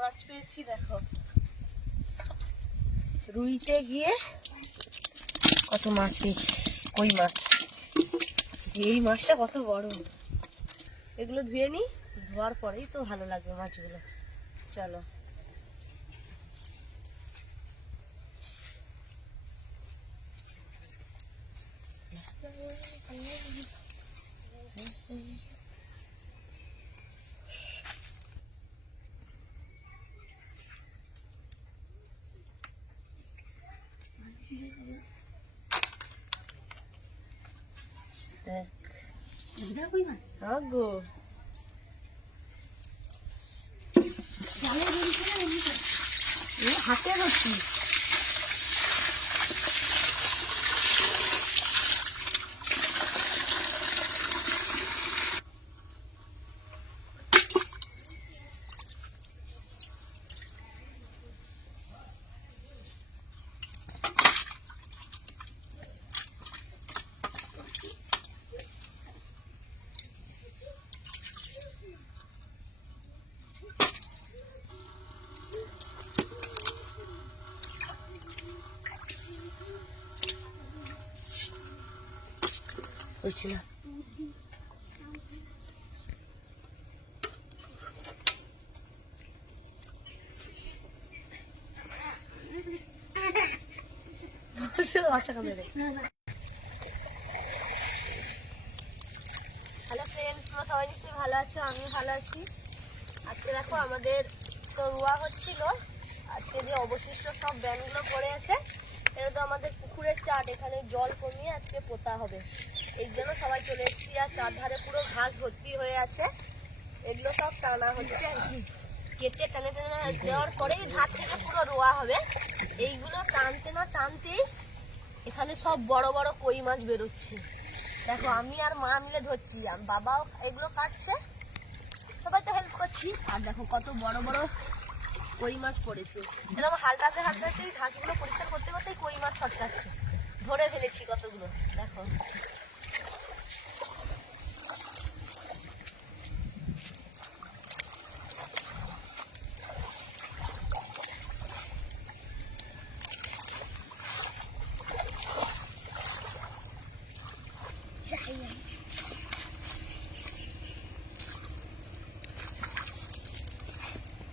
মাছ পেয়েছি দেখো, রুইতে গিয়ে কত মাছ পেয়েছি, কই মাছ। এই মাছটা কত বড়। এগুলো ধুয়ে নিই, ধোয়ার পরেই তো ভালো লাগবে মাছগুলো। চলো। হাতে ধরছি। হয়েছিল বাচ্চা কাঁদে। হ্যালো ফ্রেন্ডস, তোমরা সবাই নিশ্চয়ই ভালো আছো, আমিও ভালো আছি। আজকে দেখো আমাদের তো রোয়া হচ্ছিল। আজকে যে অবশিষ্ট সব ব্যানগুলো পড়ে আছে, এটা তো আমাদের পুকুরের চাট, এখানে জল কমিয়ে আজকে পোতা হবে। এই জন্য সবাই চলে এসেছি। আর চারধারে পুরো ঘাস ভর্তি হয়ে আছে, এগুলো সব টানা হচ্ছে আর কি। কেটে টানে টানে দেওয়ার পরেই ধার থেকে পুরো রোয়া হবে। এইগুলো টানতে না টানতেই এখানে সব বড় বড় কই মাছ বেরোচ্ছে। দেখো আমি আর মা মিলে ধরছি, বাবাও এগুলো কাটছে, সবাই তো হেল্প করছি। আর দেখো কত বড় বড় কই মাছ পড়েছে। এরকম হালকাতে হালকাতে ঘাসগুলো পরিষ্কার করতে করতেই কই মাছ ছটকাচ্ছে। ধরে ফেলেছি কতগুলো, দেখো।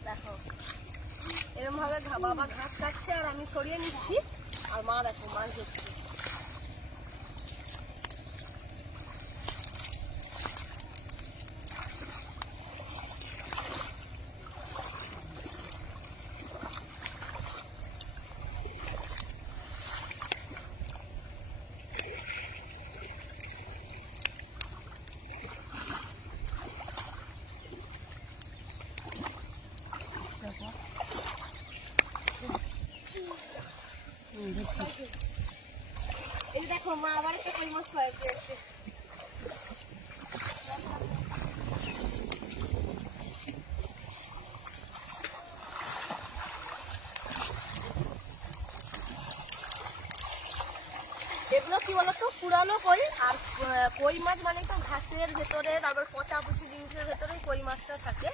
দেখো এরকম ভাবে বাবা ঘাস কাটছে আর আমি সরিয়ে নিচ্ছি, আর মা দেখো মাছ ধরছে। এই দেখো মা আবার একটা কই মাছ পেয়েছে। এগুলো কি বলতো, পুরানো কই। আর কই মাছ মানে তো ঘাসের ভেতরে, তারপর পচা পচি জিনিসের ভেতরে কই মাছটা থাকে।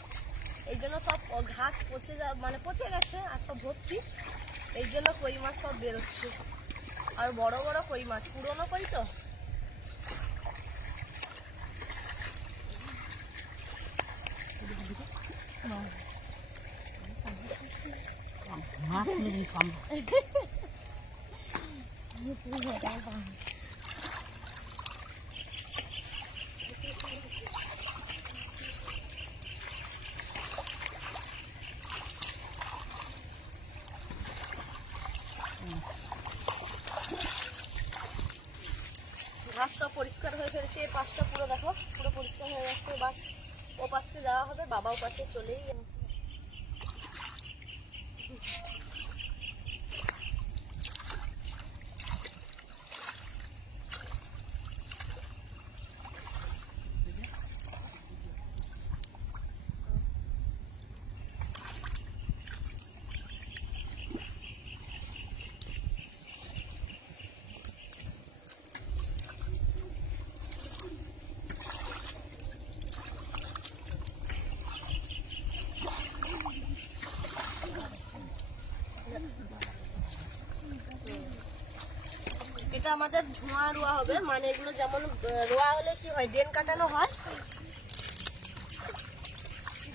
এই জন্য সব ঘাস পচে মানে পচে গেছে আর সব ভর্তি, এই জন্য কই মাছ সব বেরোচ্ছে। আর বড় বড় কই মাছ, পুরনো কই তো। ঘাস সব পরিষ্কার হয়ে ফেলছে, এই পাশটা পুরো দেখো পুরো পরিষ্কার হয়ে যাচ্ছে। এবার ও পাশে যাওয়া হবে, বাবাও পাশে চলেই। এটা আমাদের ঝোঁয়া রোয়া হবে, মানে এগুলো যেমন রোয়া হলে কি হয়, ডেন কাটানো হয়,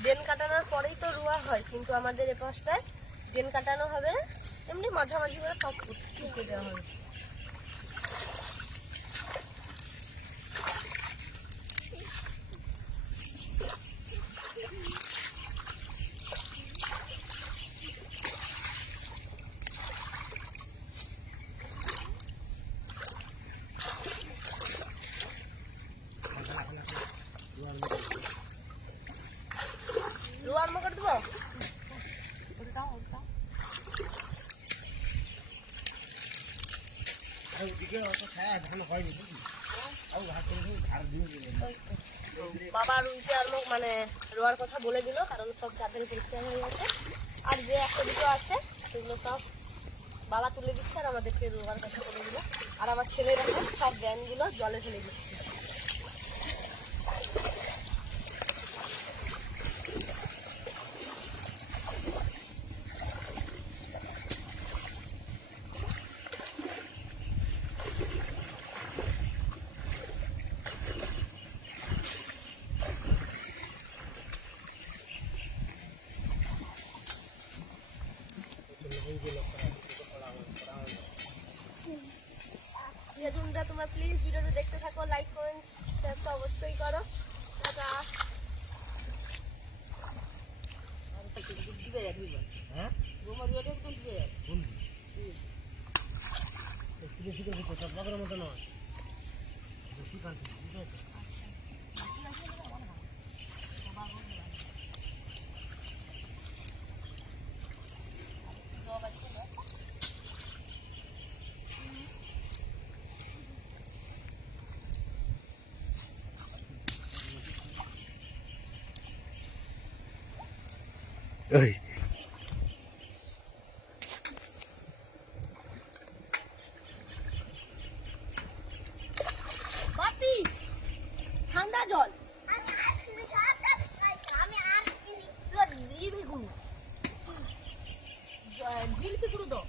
ডেন কাটানোর পরেই তো রোয়া হয়, কিন্তু আমাদের এ পাশটায় ডেন কাটানো হবে, এমনি মাঝামাঝি করে সব ফুটে দেওয়া হবে। রোয়া আরম্ভ করে দেবো। বাবা রুইতে আর মানে রোয়ার কথা বলে দিল, কারণ সব চাদরে পরিষ্কার হয়ে গেছে, আর যে একটা দুটো আছে সেগুলো সব বাবা তুলে দিচ্ছে আর আমাদেরকে রোয়ার কথা বলে দিল। আর আমার ছেলেরা সব ব্যানগুলো জলে ফেলে দিচ্ছে। তোমরা তোমরা প্লিজ ভিডিওটা দেখতে থাকো, লাইক কমেন্ট শেয়ার তো অবশ্যই করো। টাটা। Ơi. বাপি ঠান্ডা জল ঢিল পিকুড়ো তো